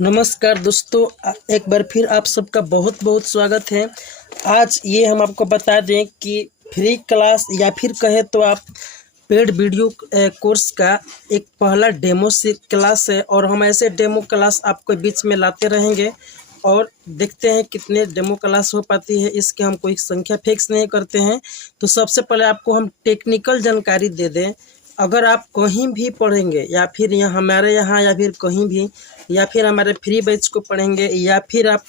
नमस्कार दोस्तों, एक बार फिर आप सबका बहुत बहुत स्वागत है। आज ये हम आपको बता दें कि फ्री क्लास या फिर कहे तो आप पेड वीडियो कोर्स का एक पहला डेमो से क्लास है और हम ऐसे डेमो क्लास आपको बीच में लाते रहेंगे और देखते हैं कितने डेमो क्लास हो पाती है। इसके हम कोई संख्या फिक्स नहीं करते हैं। तो सबसे पहले आपको हम टेक्निकल जानकारी दे दें। अगर आप कहीं भी पढ़ेंगे या फिर यहाँ हमारे यहाँ या फिर कहीं भी या फिर हमारे फ्री बैच को पढ़ेंगे या फिर आप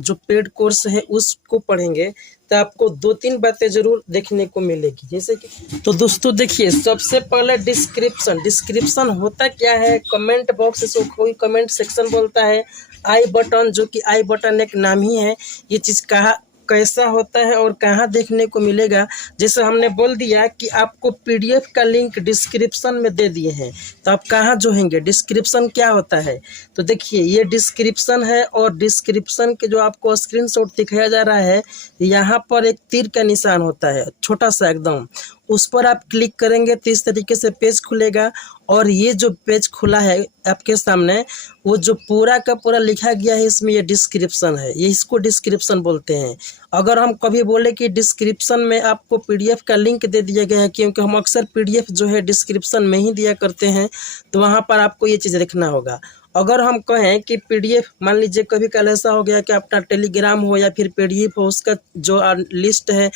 जो पेड कोर्स है उसको पढ़ेंगे तो आपको दो तीन बातें ज़रूर देखने को मिलेगी। जैसे कि तो दोस्तों देखिए, सबसे पहले डिस्क्रिप्शन होता क्या है। कमेंट बॉक्स, इसको कोई कमेंट सेक्शन बोलता है। आई बटन, जो कि आई बटन एक नाम ही है। ये चीज़ कहाँ कैसा होता है और कहाँ देखने को मिलेगा। जैसे हमने बोल दिया कि आपको पीडीएफ का लिंक डिस्क्रिप्शन में दे दिए हैं, तो आप कहाँ जोड़ेंगे। डिस्क्रिप्शन क्या होता है, तो देखिए ये डिस्क्रिप्शन है और डिस्क्रिप्शन के जो आपको स्क्रीनशॉट दिखाया जा रहा है, यहाँ पर एक तीर का निशान होता है छोटा सा एकदम, उस पर आप क्लिक करेंगे तो इस तरीके से पेज खुलेगा। और ये जो पेज खुला है आपके सामने, वो जो पूरा का पूरा लिखा गया है इसमें, ये डिस्क्रिप्शन है। ये इसको डिस्क्रिप्शन बोलते हैं। अगर हम कभी बोले कि डिस्क्रिप्शन में आपको पीडीएफ का लिंक दे दिया गया है, क्योंकि हम अक्सर पीडीएफ जो है डिस्क्रिप्शन में ही दिया करते हैं, तो वहाँ पर आपको ये चीज़ देखना होगा। अगर हम कहें कि पीडीएफ, मान लीजिए कभी कल ऐसा हो गया कि अपना टेलीग्राम हो या फिर पीडीएफ हो, उसका जो लिस्ट है,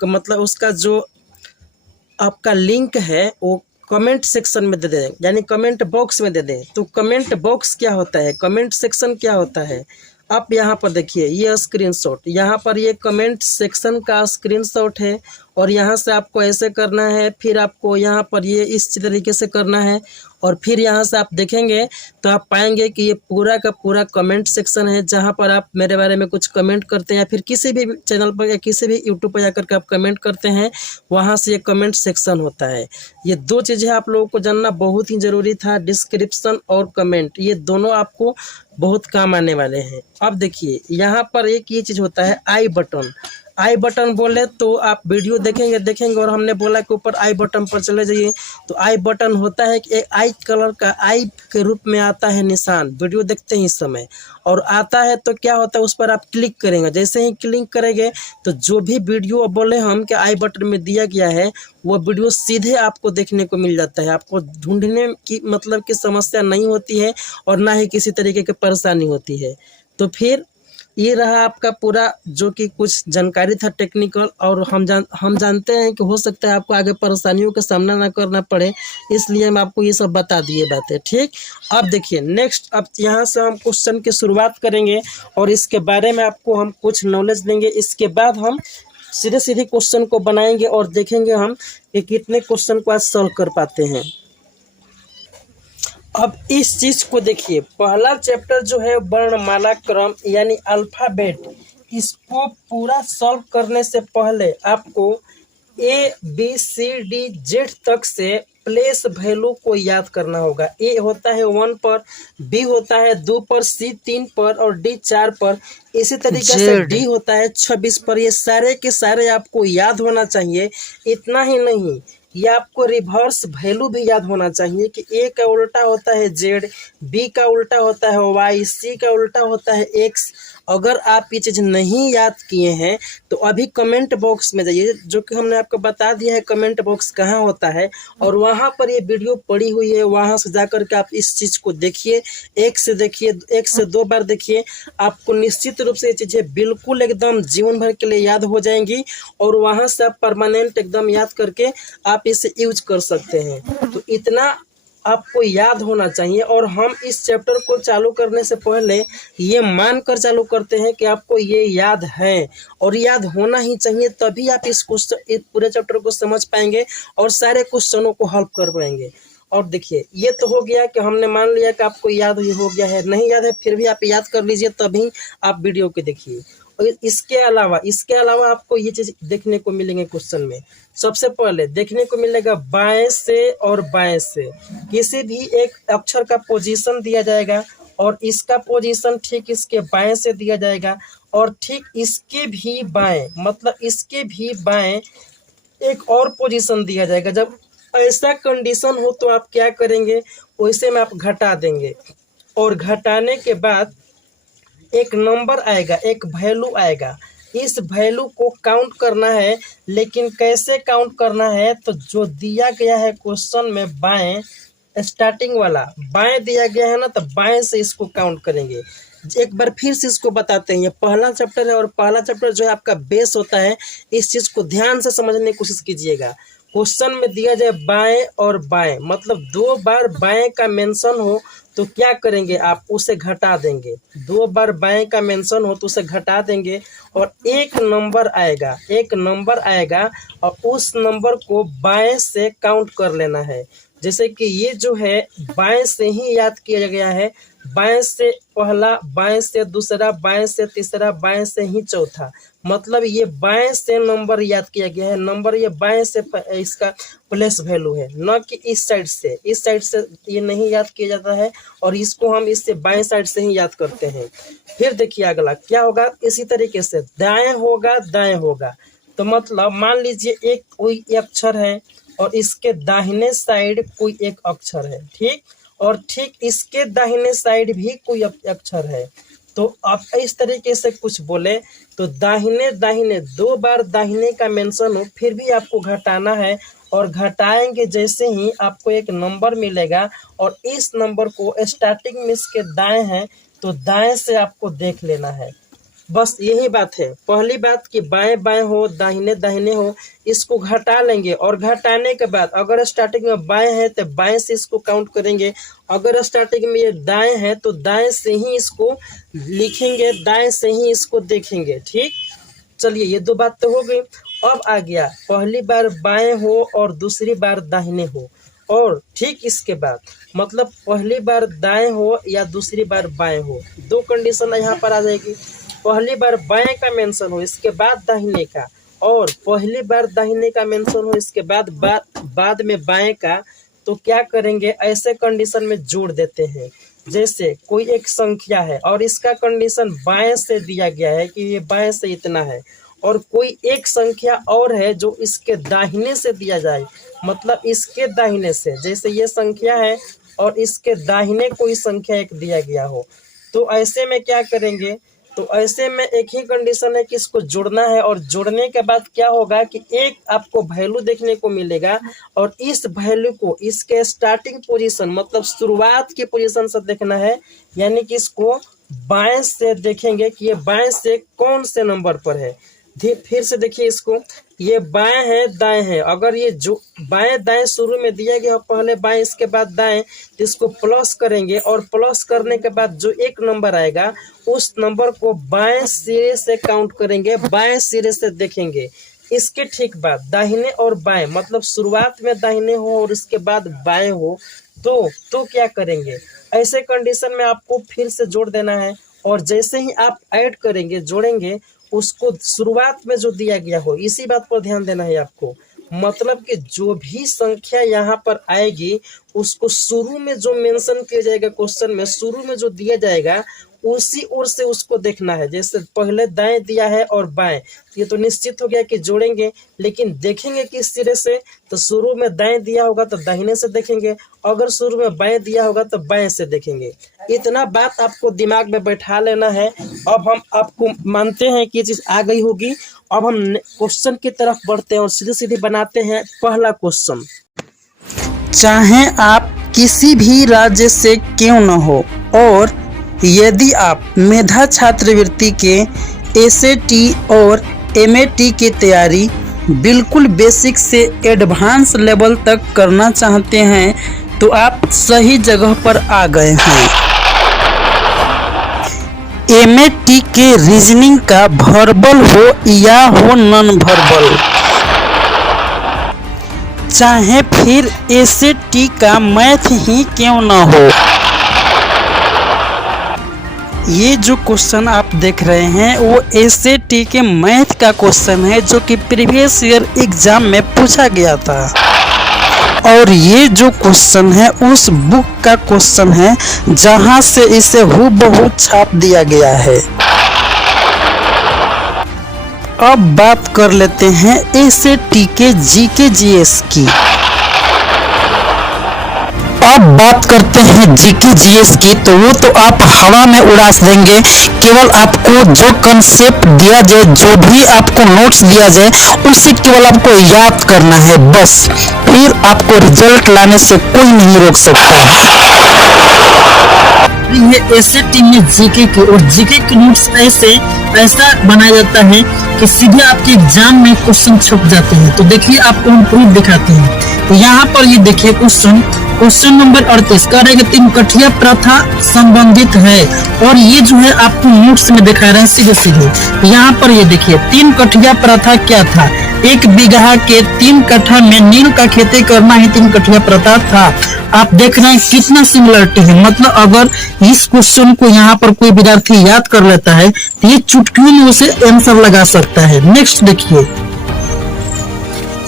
मतलब उसका जो आपका लिंक है वो कमेंट सेक्शन में दे दें, यानी कमेंट बॉक्स में दे दें। तो कमेंट बॉक्स क्या होता है, कमेंट सेक्शन क्या होता है, आप यहाँ पर देखिए ये स्क्रीनशॉट, यहाँ पर ये कमेंट सेक्शन का स्क्रीनशॉट है। और यहाँ से आपको ऐसे करना है, फिर आपको यहाँ पर ये इस तरीके से करना है और फिर यहाँ से आप देखेंगे तो आप पाएंगे कि ये पूरा का पूरा कमेंट सेक्शन है, जहाँ पर आप मेरे बारे में कुछ कमेंट करते हैं या फिर किसी भी चैनल पर या किसी भी यूट्यूब पर जाकर के आप कमेंट करते हैं, वहाँ से ये कमेंट सेक्शन होता है। ये दो चीज़ें आप लोगों को जानना बहुत ही ज़रूरी था, डिस्क्रिप्शन और कमेंट, ये दोनों आपको बहुत काम आने वाले हैं। अब देखिए यहाँ पर एक ये चीज़ होता है आई बटन। आई बटन बोले तो आप वीडियो देखेंगे और हमने बोला कि ऊपर आई बटन पर चले जाइए। तो आई बटन होता है कि एक आई कलर का आई के रूप में आता है निशान वीडियो देखते ही समय, और आता है तो क्या होता है, उस पर आप क्लिक करेंगे। जैसे ही क्लिक करेंगे तो जो भी वीडियो बोले हम कि आई बटन में दिया गया है, वो वीडियो सीधे आपको देखने को मिल जाता है। आपको ढूंढने की मतलब की समस्या नहीं होती है और ना ही किसी तरीके की परेशानी होती है। तो फिर ये रहा आपका पूरा जो कि कुछ जानकारी था टेक्निकल। और हम जानते हैं कि हो सकता है आपको आगे परेशानियों का सामना ना करना पड़े, इसलिए हम आपको ये सब बता दिए बातें। ठीक, अब देखिए नेक्स्ट, अब यहाँ से हम क्वेश्चन की शुरुआत करेंगे और इसके बारे में आपको हम कुछ नॉलेज देंगे। इसके बाद हम सीधे सीधे क्वेश्चन को बनाएंगे और देखेंगे हम कि कितने क्वेश्चन को आज सॉल्व कर पाते हैं। अब इस चीज को देखिए, पहला चैप्टर जो है वर्णमाला क्रम यानी अल्फाबेट, इसको पूरा सॉल्व करने से पहले आपको A B C D Z तक से प्लेस वैल्यू को याद करना होगा। ए होता है 1 पर, बी होता है 2 पर, सी 3 पर और डी 4 पर। इसी तरीके से डी होता है 26 पर। ये सारे के सारे आपको याद होना चाहिए। इतना ही नहीं, ये आपको रिवर्स वैल्यू भी याद होना चाहिए कि ए का उल्टा होता है जेड, बी का उल्टा होता है वाई, सी का उल्टा होता है एक्स। अगर आप ये चीज़ नहीं याद किए हैं तो अभी कमेंट बॉक्स में जाइए, जो कि हमने आपको बता दिया है कमेंट बॉक्स कहाँ होता है, और वहाँ पर ये वीडियो पड़ी हुई है। वहाँ से जाकर के आप इस चीज़ को देखिए, एक से दो बार देखिए। आपको निश्चित रूप से ये चीज़ें बिल्कुल एकदम जीवन भर के लिए याद हो जाएंगी और वहाँ से आप परमानेंट एकदम याद करके आप इसे यूज कर सकते हैं। तो इतना आपको याद होना चाहिए। और हम इस चैप्टर को चालू करने से पहले ये मानकर चालू करते हैं कि आपको ये याद है और याद होना ही चाहिए, तभी आप इस पूरे चैप्टर को समझ पाएंगे और सारे क्वेश्चनों को हल कर पाएंगे। और देखिए, ये तो हो गया कि हमने मान लिया कि आपको याद हो गया है। नहीं याद है फिर भी आप याद कर लीजिए, तभी आप वीडियो को देखिए। और इसके अलावा आपको ये चीज देखने को मिलेंगे क्वेश्चन में। सबसे पहले देखने को मिलेगा बाएं से और बाएं से किसी भी एक अक्षर का पोजीशन दिया जाएगा और इसका पोजीशन ठीक इसके बाएं से दिया जाएगा और ठीक इसके भी बाएं, मतलब इसके भी बाएं एक और पोजीशन दिया जाएगा। जब ऐसा कंडीशन हो तो आप क्या करेंगे, वैसे में आप घटा देंगे। और घटाने के बाद एक नंबर आएगा, एक वैल्यू आएगा। इस वैल्यू को काउंट करना है, लेकिन कैसे काउंट करना है, तो जो दिया गया है क्वेश्चन में बाएं, स्टार्टिंग वाला बाएं दिया गया है ना, तो बाएं से इसको काउंट करेंगे। एक बार फिर से इसको बताते हैं, ये पहला चैप्टर है और पहला चैप्टर जो है आपका बेस होता है। इस चीज को ध्यान से समझने की कोशिश कीजिएगा। क्वेश्चन में दिया जाए बाएं और बाएं, मतलब 2 बार बाएं का मेंशन हो तो क्या करेंगे आप, उसे घटा देंगे। 2 बार बाएं का मेंशन हो तो उसे घटा देंगे और एक नंबर आएगा, एक नंबर आएगा और उस नंबर को बाएं से काउंट कर लेना है। जैसे कि ये जो है बाएं से ही याद किया गया है, बाएं से पहला, बाएं से दूसरा, बाएं से तीसरा, बाएं से ही चौथा, मतलब ये बाएं से नंबर याद किया गया है। नंबर ये बाएं से इसका प्लेस वैल्यू है, न कि इस साइड से। इस साइड से ये नहीं याद किया जाता है और इसको हम इससे बाएं साइड से ही याद करते हैं। फिर देखिए अगला क्या होगा, इसी तरीके से दाएं होगा, दाएं होगा। तो मतलब मान लीजिए एक कोई अक्षर है और इसके दाहिने साइड कोई एक अक्षर है, ठीक, और ठीक इसके दाहिने साइड भी कोई अक्षर है। तो आप इस तरीके से कुछ बोले तो दाहिने दाहिने 2 बार दाहिने का मेंशन हो, फिर भी आपको घटाना है और घटाएंगे जैसे ही आपको एक नंबर मिलेगा और इस नंबर को स्टार्टिंग में इसके दाएं है तो दाएं से आपको देख लेना है। बस यही बात है। पहली बात कि बाएं बाएं हो, दाहिने दाहिने हो, इसको घटा लेंगे और घटाने के बाद अगर स्टार्टिंग में बाएं है तो बाएं से इसको काउंट करेंगे, अगर स्टार्टिंग में ये दाएं है तो दाएं से ही इसको लिखेंगे, दाएं से ही इसको देखेंगे, ठीक। चलिए ये 2 बात तो हो गई। अब आ गया पहली बार बाएं हो और दूसरी बार दाहिने हो, और ठीक इसके बाद मतलब पहली बार दाएं हो या दूसरी बार बाएं हो, 2 कंडीशन यहाँ पर आ जाएगी। पहली बार बाएं का मेंशन हो, इसके बाद दाहिने का, और पहली बार दाहिने का मेंशन हो, इसके बाद में बाएं का, तो क्या करेंगे, ऐसे कंडीशन में जोड़ देते हैं। जैसे कोई एक संख्या है और इसका कंडीशन बाएं से दिया गया है कि ये बाएं से इतना है, और कोई एक संख्या और है जो इसके दाहिने से दिया जाए, मतलब इसके दाहिने से, जैसे ये संख्या है और इसके दाहिने कोई संख्या एक दिया गया हो, तो ऐसे में क्या करेंगे, तो ऐसे में एक ही कंडीशन है कि इसको जोड़ना है, और जोड़ने के बाद क्या होगा कि एक आपको वैल्यू देखने को मिलेगा और इस वैल्यू को इसके स्टार्टिंग पोजीशन मतलब शुरुआत की पोजीशन से देखना है, यानी कि इसको बाएं से देखेंगे कि ये बाएं से कौन से नंबर पर है। फिर से देखिए इसको, ये बाएं है दाएं है, अगर ये जो बाएं दाएं शुरू में दिया गया पहले बाएं इसके बाद दाएं, तो इसको प्लस करेंगे और प्लस करने के बाद जो एक नंबर आएगा उस नंबर को बाएं सिरे से काउंट करेंगे, बाएं सिरे से देखेंगे। इसके ठीक बाद दाहिने और बाएं मतलब शुरुआत में दाहिने हो और इसके बाद बाएं हो, तो क्या करेंगे, ऐसे कंडीशन में आपको फिर से जोड़ देना है, और जैसे ही आप ऐड करेंगे जोड़ेंगे उसको शुरुआत में जो दिया गया हो, इसी बात पर ध्यान देना है आपको। मतलब कि जो भी संख्या यहाँ पर आएगी उसको शुरू में जो मेंशन किया जाएगा क्वेश्चन में, शुरू में जो दिया जाएगा उसी ओर से उसको देखना है। जैसे पहले दाएं दिया है और बाएं, ये तो निश्चित हो गया कि जोड़ेंगे, लेकिन देखेंगे किस सिरे से, तो शुरू में दाएं दिया होगा तो दाहिने से देखेंगे, अगर शुरू में बाएं दिया होगा तो बाएं से देखेंगे। इतना बात आपको दिमाग में बैठा लेना है। अब हम आपको मानते हैं कि ये चीज आ गई होगी। अब हम क्वेश्चन की तरफ बढ़ते हैं और सीधे सीधे बनाते हैं पहला क्वेश्चन। चाहे आप किसी भी राज्य से क्यों न हो, और यदि आप मेधा छात्रवृत्ति के एसएटी और एमएटी की तैयारी बिल्कुल बेसिक से एडवांस लेवल तक करना चाहते हैं तो आप सही जगह पर आ गए हैं। एमएटी के रीजनिंग का वर्बल हो या हो नॉन वर्बल, चाहे फिर एसएटी का मैथ ही क्यों ना हो, ये जो क्वेश्चन आप देख रहे हैं वो एसएटी के मैथ का क्वेश्चन है जो कि प्रीवियस ईयर एग्जाम में पूछा गया था, और ये जो क्वेश्चन है उस बुक का क्वेश्चन है जहां से इसे हूबहू छाप दिया गया है। अब बात कर लेते हैं एसएटी के जीके जीएस की। आप बात करते हैं जीके जीएस की, तो वो तो आप हवा में उड़ा देंगे। केवल आपको जो कंसेप्ट दिया जाए, जो भी आपको नोट्स दिया जाए, उसे केवल आपको याद करना है बस। फिर आपको रिजल्ट लाने से कोई नहीं रोक सकता। ये ऐसे टीम में जीके के और जीके के नोट्स ऐसा बनाया जाता है कि सीधे आपके एग्जाम में क्वेश्चन छप जाते हैं। तो देखिए आपको हम प्रूफ दिखाते हैं। तो यहाँ पर ये देखिए क्वेश्चन नंबर 38 कह रहे हैं कि 3 कठिया प्रथा संबंधित है, और ये जो है आपको नोट्स में दिखा रहे हैं सीधे सीधे। यहाँ पर ये देखिए 3 कठिया प्रथा क्या था। 1 बीघा के 3 कट्ठा में नील का खेती करना ही 3 कठिया प्रथा था। आप देख रहे हैं कितना सिमिलरिटी है। मतलब अगर इस क्वेश्चन को यहाँ पर कोई विद्यार्थी याद कर लेता है तो ये चुटकियों में उसे आंसर लगा सकता है। नेक्स्ट देखिए,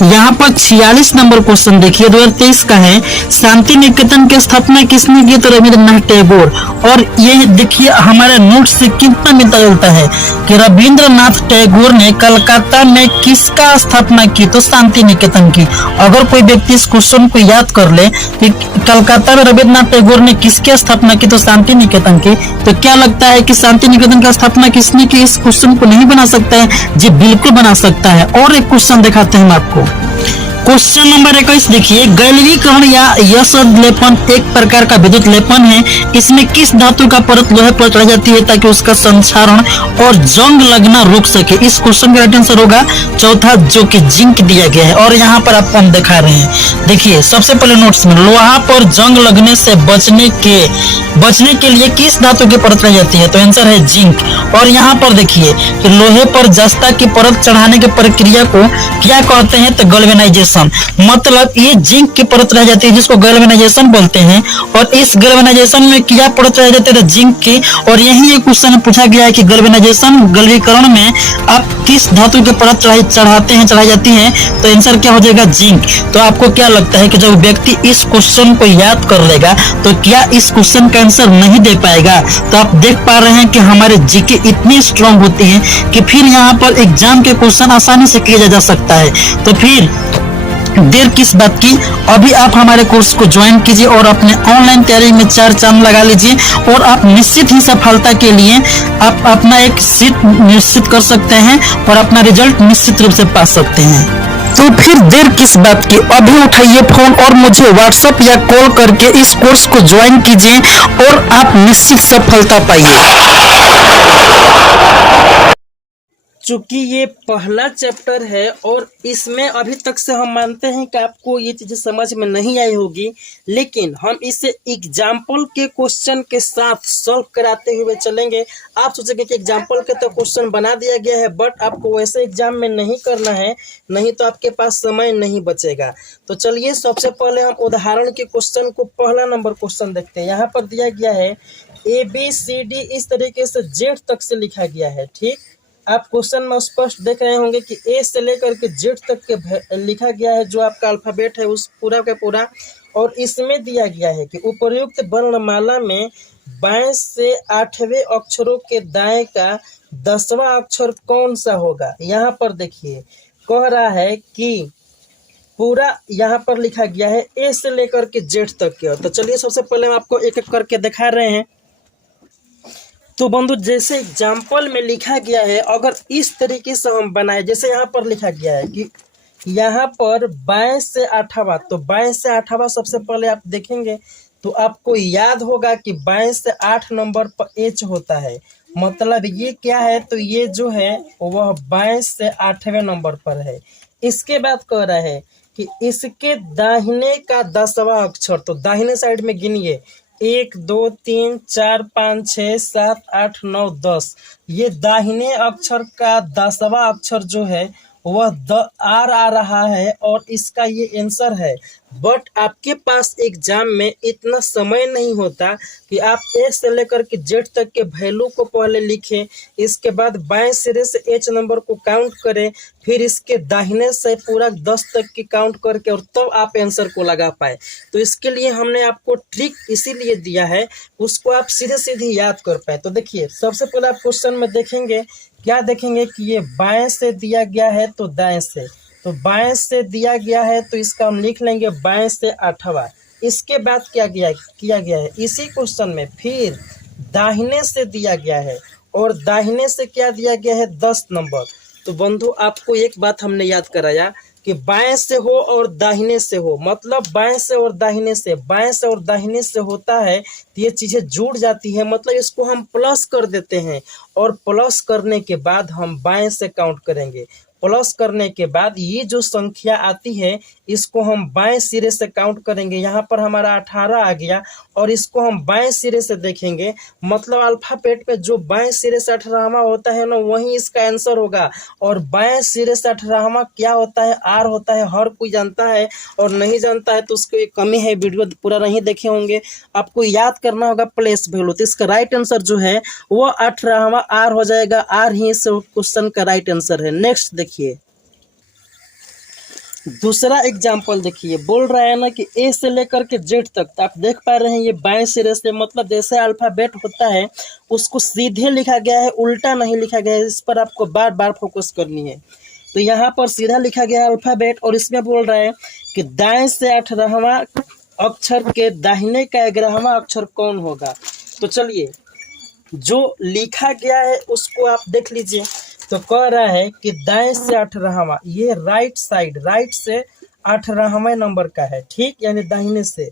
यहाँ पर 46 नंबर क्वेश्चन देखिए 2023 का है। शांति निकेतन की स्थापना किसने की? तो रविंद्रनाथ टैगोर। और ये देखिए हमारे नोट से कितना मिलता जुलता है कि रविंद्रनाथ टैगोर ने कलकत्ता में किसका स्थापना की? तो शांति निकेतन की। अगर कोई व्यक्ति इस क्वेश्चन को याद कर ले कि कलकत्ता में रविंद्रनाथ टैगोर ने किसकी स्थापना की? तो शांति निकेतन की। तो क्या लगता है कि शांति निकेतन का स्थापना किसने की? इस क्वेश्चन को नहीं बना सकता है? जी बिल्कुल बना सकता है। और एक क्वेश्चन दिखाते हैं हम आपको। क्वेश्चन नंबर 21 देखिए, गैल्वीकरण या यशद लेपन एक प्रकार का विद्युत लेपन है। इसमें किस धातु का परत लोहे पर चढ़ाई जाती है ताकि उसका संक्षारण और जंग लगना रुक सके? इस क्वेश्चन का राइट आंसर होगा चौथा, जो कि जिंक दिया गया है। और यहाँ पर आपको हम दिखा रहे हैं, देखिए सबसे पहले नोट्स में लोहा पर जंग लगने से बचने के लिए किस धातु की परत चढ़ाई जाती है? तो आंसर है जिंक। और यहाँ पर देखिए कि लोहे पर जस्ता की परत चढ़ाने की प्रक्रिया को क्या कहते हैं? तो गैल्वेनाइजेशन। मतलब ये जिंक की परत रह जाती है जिसको गैल्वेनाइजेशन बोलते हैं। और इस गैल्वेनाइजेशन में क्या परत रह जाती है? जिंक की। और यही एक क्वेश्चन पूछा गया है कि गैल्वीकरण में आप किस धातु की परत चढ़ाई जाती है? तो आंसर क्या हो जाएगा? जिंक। तो आपको क्या लगता है कि जब व्यक्ति इस क्वेश्चन को याद कर लेगा तो क्या इस क्वेश्चन का आंसर नहीं दे पाएगा? तो आप देख पा रहे हैं कि हमारे जीके इतनी स्ट्रांग होती है कि फिर यहाँ पर एग्जाम के क्वेश्चन आसानी से किया जा सकता है। तो फिर देर किस बात की, अभी आप हमारे कोर्स को ज्वाइन कीजिए और अपने ऑनलाइन तैयारी में 4 चांद लगा लीजिए, और आप निश्चित ही सफलता के लिए आप अपना एक सीट निश्चित कर सकते हैं और अपना रिजल्ट निश्चित रूप से पा सकते हैं। तो फिर देर किस बात की, अभी उठाइए फोन और मुझे व्हाट्सएप या कॉल करके इस कोर्स को ज्वाइन कीजिए और आप निश्चित सफलता पाइए। चूंकि ये पहला चैप्टर है और इसमें अभी तक से हम मानते हैं कि आपको ये चीजें समझ में नहीं आई होगी, लेकिन हम इसे एग्जाम्पल के क्वेश्चन के साथ सॉल्व कराते हुए चलेंगे। आप सोचेंगे कि एग्जाम्पल के तो क्वेश्चन बना दिया गया है, बट आपको वैसे एग्जाम में नहीं करना है, नहीं तो आपके पास समय नहीं बचेगा। तो चलिए सबसे पहले हम उदाहरण के क्वेश्चन को, पहला नंबर क्वेश्चन देखते हैं। यहाँ पर दिया गया है ABCD इस तरीके से Z तक से लिखा गया है। ठीक, आप क्वेश्चन में स्पष्ट देख रहे होंगे कि ए से लेकर के जेड तक के लिखा गया है, जो आपका अल्फाबेट है उस पूरा का पूरा। और इसमें दिया गया है कि उपर्युक्त वर्णमाला में बाएं से 8वें अक्षरों के दाएं का 10वां अक्षर कौन सा होगा? यहाँ पर देखिए कह रहा है कि पूरा यहाँ पर लिखा गया है ए से लेकर के जेड तक के। तो चलिए सबसे पहले हम आपको एक एक करके दिखा रहे हैं। तो बंधु, जैसे एग्जाम्पल में लिखा गया है, अगर इस तरीके से हम बनाए, जैसे यहाँ पर लिखा गया है कि यहाँ पर बाएं से 8वां, तो बाएं से 8वां सबसे पहले आप देखेंगे तो आपको याद होगा कि बाएं से 8 नंबर पर एच होता है। मतलब ये क्या है? तो ये जो है वह बाएं से 8वें नंबर पर है। इसके बाद कह रहा है कि इसके दाहिने का 10वां अक्षर, तो दाहिने साइड में गिनिए 1 2 3 4 5 6 7 8 9 10। ये दाहिने अक्षर का 10वां अक्षर जो है वह आर आ रहा है और इसका ये आंसर है। बट आपके पास एग्जाम में इतना समय नहीं होता कि आप ए से लेकर के जेड तक के वैल्यू को पहले लिखें, इसके बाद बाएं सिरे से एच नंबर को काउंट करें, फिर इसके दाहिने से पूरा 10 तक की काउंट करके और तब आप आंसर को लगा पाए। तो इसके लिए हमने आपको ट्रिक इसीलिए दिया है, उसको आप सीधे सीधे याद कर पाए। तो देखिए सबसे पहले आप क्वेश्चन में देखेंगे, क्या देखेंगे कि ये बाएं से दिया गया है तो दाएं से, तो बाएं से दिया गया है तो इसका हम लिख लेंगे बाएं से 8वां। इसके बाद क्या किया गया है इसी क्वेश्चन में, फिर दाहिने से दिया गया है और दाहिने से क्या दिया गया है 10 नंबर। तो बंधु आपको एक बात हमने याद कराया कि बाएं से हो और दाहिने से हो, मतलब बाएं से और दाहिने से, बाएं से और दाहिने से होता है तो ये चीजें जुड़ जाती है, मतलब इसको हम प्लस कर देते हैं और प्लस करने के बाद हम बाएं से काउंट करेंगे। प्लस करने के बाद ये जो संख्या आती है इसको हम बाएं सिरे से काउंट करेंगे। यहाँ पर हमारा 18 आ गया और इसको हम बाएं सिरे से देखेंगे, मतलब अल्फाबेट पे जो बाएं सिरे से 18वां होता है ना वही इसका आंसर होगा। और बाएं सिरे से 18वां क्या होता है, आर होता है। हर कोई जानता है और नहीं जानता है तो उसको एक कमी है, वीडियो पूरा नहीं देखे होंगे। आपको याद करना होगा प्लेस वैल्यू। तो इसका राइट आंसर जो है वो 18वां आर हो जाएगा। आर ही इस क्वेश्चन का राइट आंसर है। नेक्स्ट देखिए, दूसरा एग्जाम्पल देखिए, बोल रहा है ना कि ए से लेकर के जेड तक। तो आप देख पा रहे हैं ये बाएं सिरे से, मतलब जैसे अल्फाबेट होता है उसको सीधे लिखा गया है, उल्टा नहीं लिखा गया है। इस पर आपको बार बार फोकस करनी है। तो यहाँ पर सीधा लिखा गया है अल्फाबेट और इसमें बोल रहा है कि दाएं से 18वां अक्षर के दाहिने का 11वां अक्षर कौन होगा। तो चलिए जो लिखा गया है उसको आप देख लीजिए। तो कह रहा है कि दाएं से 18वां, ये राइट साइड, राइट से 18वें नंबर का है, ठीक, यानी दाहिने से।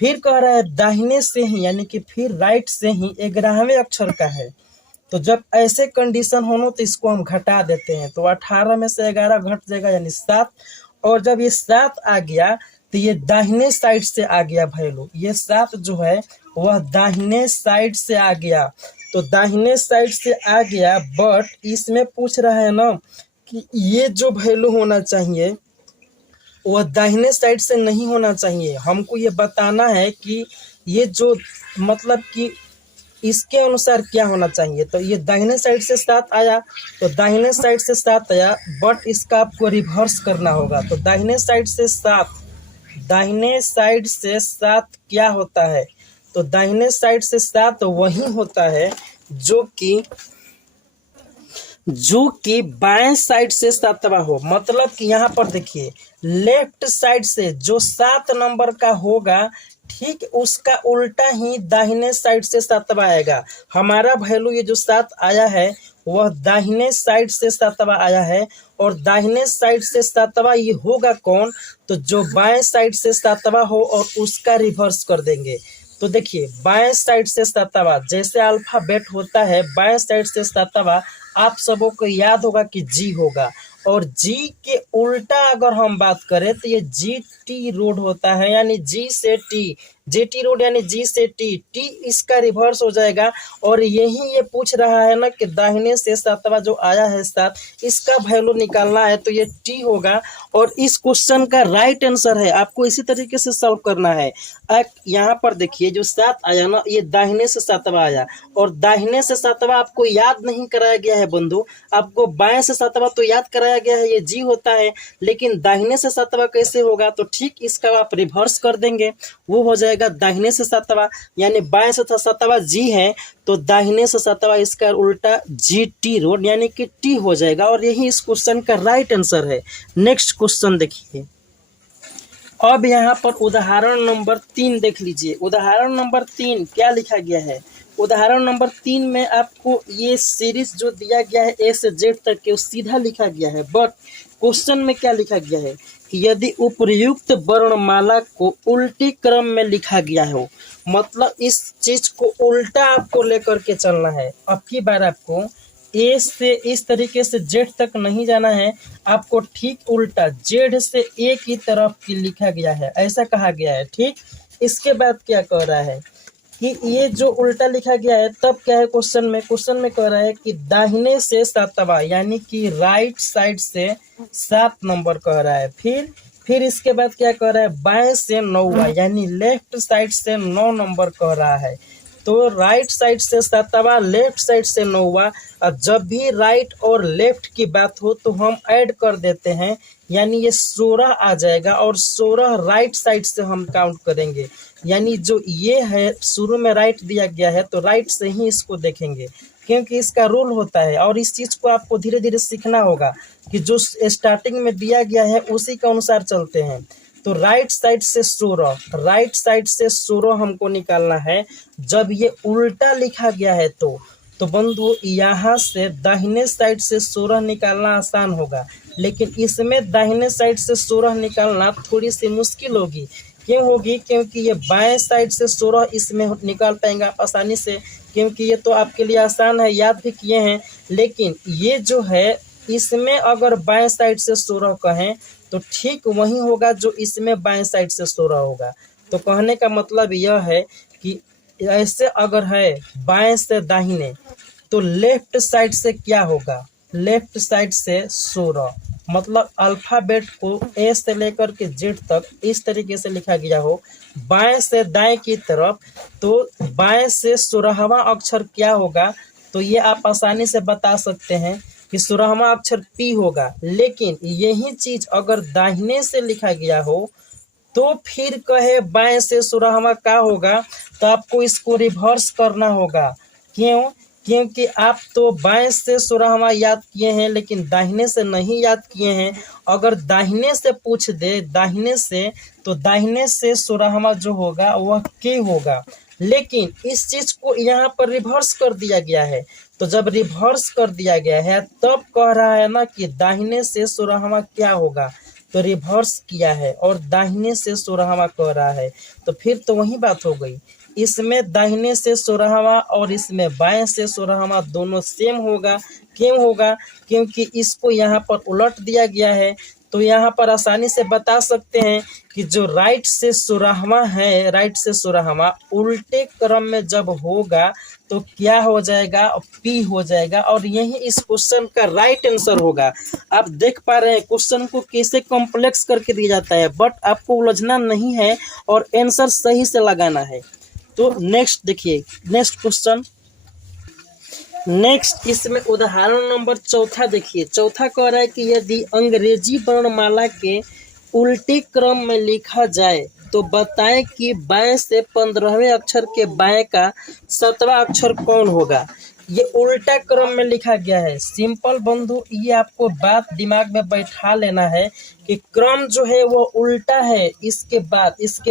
फिर कह रहा है दाहिने से ही, यानी कि फिर राइट से ही 11वें अक्षर का है। तो जब ऐसे कंडीशन हो तो इसको हम घटा देते हैं। तो 18 में से 11 घट जाएगा यानी 7। और जब ये 7 आ गया तो ये दाहिने साइड से आ गया वैल्यू। ये 7 जो है वह दाहिने साइड से आ गया। तो दाहिने साइड से आ गया, बट इसमें पूछ रहा है ना कि ये जो वैल्यू होना चाहिए वह दाहिने साइड से नहीं होना चाहिए। हमको ये बताना है कि ये जो मतलब कि इसके अनुसार क्या होना चाहिए। तो ये दाहिने साइड से 7 आया, तो दाहिने साइड से 7 आया, बट इसका आपको रिवर्स करना होगा। तो दाहिने साइड से 7, दाहिने साइड से 7 क्या होता है, तो दाहिने साइड से 7 वही होता है जो कि बाएं साइड से 7वां हो। मतलब कि यहाँ पर देखिए लेफ्ट साइड से जो 7 नंबर का होगा, ठीक, उसका उल्टा ही दाहिने साइड से 7वां आएगा। हमारा वैल्यू ये जो 7 आया है वह दाहिने साइड से 7वां आया है। और दाहिने साइड से 7वां ये होगा कौन, तो जो बाएं साइड से 7वां हो और उसका रिवर्स कर देंगे। तो देखिए बाएं साइड से 7वां, जैसे अल्फाबेट होता है बाएं साइड से 7वां, आप सबों को याद होगा कि जी होगा। और जी के उल्टा अगर हम बात करें तो ये जी टी रोड होता है, यानी जी से टी, जी टी रोड यानी जी से टी, टी इसका रिवर्स हो जाएगा। और यही ये पूछ रहा है ना कि दाहिने से 7वां जो आया है 7, इसका वैल्यू निकालना है, तो ये टी होगा। और इस क्वेश्चन का राइट आंसर है, आपको इसी तरीके से सॉल्व करना है। यहाँ पर देखिए जो 7 आया ना ये दाहिने से 7वां आया, और दाहिने से 7वां आपको याद नहीं कराया गया है बंधु, आपको बाएं से 7वां तो याद कराया गया है, ये जी होता है, लेकिन दाहिने से 7वां कैसे होगा। तो ठीक इसका आप रिवर्स कर देंगे, वो हो जाएगा दाहिने से 7वां, यानी बाएं से 7वां जी है तो दाहिने से 7वां इसका उल्टा जी टी रोड यानी कि टी हो जाएगा। और यही इस क्वेश्चन का राइट आंसर है। नेक्स्ट क्वेश्चन देखिए, अब यहाँ पर उदाहरण नंबर 3 देख लीजिए। उदाहरण नंबर 3 क्या लिखा गया है। उदाहरण नंबर 3 में आपको ये सीरीज जो दिया गया है ए से जेड तक के सीधा लिखा गया है, बट क्वेश्चन में क्या लिखा गया है कि यदि उपर्युक्त वर्णमाला को उल्टी क्रम में लिखा गया हो, मतलब इस चीज को उल्टा आपको लेकर के चलना है। अब की बार आपको ए से इस तरीके से जेड तक नहीं जाना है, आपको ठीक उल्टा जेड से ए की तरफ की लिखा गया है, ऐसा कहा गया है, ठीक। इसके बाद क्या कह रहा है कि ये जो उल्टा लिखा गया है, तब क्या है क्वेश्चन में कह रहा है कि दाहिने से 7वां यानी कि राइट साइड से 7 नंबर कह रहा है। फिर इसके बाद क्या कह रहा है, बाएं से 9वां यानी लेफ्ट साइड से 9 नंबर कह रहा है। तो राइट साइड से 7वां, लेफ्ट साइड से 9वां। जब भी राइट और लेफ्ट की बात हो तो हम ऐड कर देते हैं, यानी ये 16 आ जाएगा। और 16 राइट साइड से हम काउंट करेंगे, यानी जो ये है शुरू में राइट दिया गया है तो राइट से ही इसको देखेंगे, क्योंकि इसका रूल होता है। और इस चीज़ को आपको धीरे धीरे सीखना होगा कि जो स्टार्टिंग में दिया गया है उसी के अनुसार चलते हैं। तो राइट साइड से 16, राइट साइड से 16 हमको निकालना है। जब ये उल्टा लिखा गया है तो बंधु यहाँ से दाहिने साइड से 16 निकालना आसान होगा, लेकिन इसमें दाहिने साइड से 16 निकालना थोड़ी सी मुश्किल होगी। क्यों होगी? क्योंकि ये बाएं साइड से 16 इसमें निकाल पाएंगे आप आसानी से, क्योंकि ये तो आपके लिए आसान है, याद भी किए हैं। लेकिन ये जो है इसमें अगर बाएं साइड से 16 कहें तो ठीक वही होगा जो इसमें बाएं साइड से 16 होगा। तो कहने का मतलब यह है कि ऐसे अगर है बाएं से दाहिने तो लेफ्ट साइड से क्या होगा? लेफ्ट साइड से 16, मतलब अल्फ़ाबेट को ए से लेकर के जेड तक इस तरीके से लिखा गया हो बाएं से दाएं की तरफ, तो बाएं से 16वां अक्षर क्या होगा? तो ये आप आसानी से बता सकते हैं कि 16वां अक्षर पी होगा। लेकिन यही चीज अगर दाहिने से लिखा गया हो तो फिर कहे बाएं से 16वां क्या होगा? तो आपको इसको रिवर्स करना होगा। क्यों? क्योंकि आप तो बाएं से 16वां याद किए हैं लेकिन दाहिने से नहीं याद किए हैं। अगर दाहिने से पूछ दे दाहिने से, तो दाहिने से 16वां जो होगा वह के होगा, लेकिन इस चीज को यहाँ पर रिवर्स कर दिया गया है। तो जब रिवर्स कर दिया गया है तब कह रहा है ना कि दाहिने से 16वां क्या होगा, तो रिवर्स किया है और दाहिने से 16वां कह रहा है, तो फिर तो वही बात हो गई। इसमें दाहिने से 16वां और इसमें बाएं से 16वां दोनों सेम होगा। क्यों होगा? क्योंकि इसको यहाँ पर उलट दिया गया है। तो यहाँ पर आसानी से बता सकते हैं कि जो राइट से 16वां है, राइट से 16वां उल्टे क्रम में जब होगा तो क्या हो जाएगा? पी हो जाएगा, और यही इस क्वेश्चन का राइट आंसर होगा। आप देख पा रहे हैं क्वेश्चन को कैसे कॉम्प्लेक्स करके दिया जाता है, बट आपको उलझना नहीं है और आंसर सही से लगाना है। तो नेक्स्ट देखिए, नेक्स्ट क्वेश्चन, नेक्स्ट इसमें उदाहरण नंबर 4 देखिए। चौथा कह रहा है कि यदि अंग्रेजी वर्णमाला के उल्टे क्रम में लिखा जाए तो बताएं कि बाएं से 15वें अक्षर के बाएं का 7वां अक्षर कौन होगा। ये उल्टा क्रम में लिखा गया है। सिंपल बंधु, ये आपको बात दिमाग में बैठा लेना है कि क्रम जो है वो उल्टा है। इसके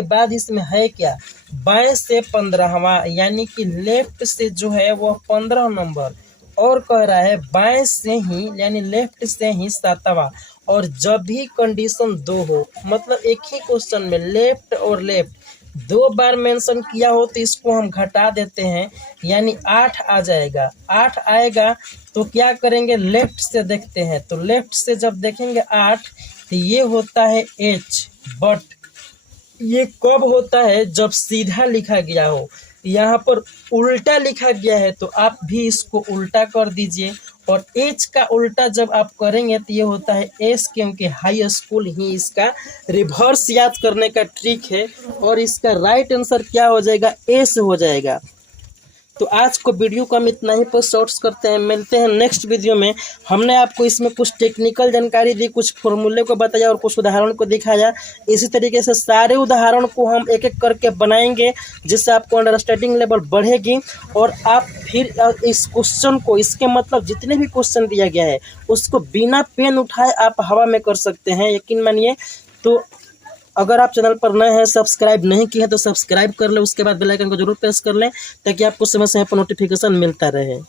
बाद इसमें है क्या? बाएं से 15वां, यानी कि लेफ्ट से जो है वो 15 नंबर, और कह रहा है बाएं से ही यानी लेफ्ट से ही 7वां। और जब भी कंडीशन 2 हो, मतलब एक ही क्वेश्चन में लेफ्ट और लेफ्ट 2 बार मेंशन किया हो तो इसको हम घटा देते हैं, यानी 8 आ जाएगा। 8 आएगा तो क्या करेंगे? लेफ्ट से देखते हैं, तो लेफ्ट से जब देखेंगे 8 तो ये होता है एच। बट ये कब होता है? जब सीधा लिखा गया हो। यहाँ पर उल्टा लिखा गया है तो आप भी इसको उल्टा कर दीजिए, और एच का उल्टा जब आप करेंगे तो ये होता है एस, क्योंकि हाई स्कूल ही इसका रिवर्स याद करने का ट्रिक है, और इसका राइट आंसर क्या हो जाएगा? एस हो जाएगा। तो आज को वीडियो को हम इतना ही पर शॉर्ट्स करते हैं, मिलते हैं नेक्स्ट वीडियो में। हमने आपको इसमें कुछ टेक्निकल जानकारी दी, कुछ फॉर्मूले को बताया और कुछ उदाहरण को दिखाया। इसी तरीके से सारे उदाहरण को हम एक एक करके बनाएंगे, जिससे आपको अंडरस्टैंडिंग लेवल बढ़ेगी, और आप फिर इस क्वेश्चन को, इसके मतलब जितने भी क्वेश्चन दिया गया है उसको बिना पेन उठाए आप हवा में कर सकते हैं, यकीन मानिए। तो अगर आप चैनल पर नए हैं, सब्सक्राइब नहीं किए हैं तो सब्सक्राइब कर लें, उसके बाद बेल आइकन को जरूर प्रेस कर लें ताकि आपको समय समय पर नोटिफिकेशन मिलता रहे।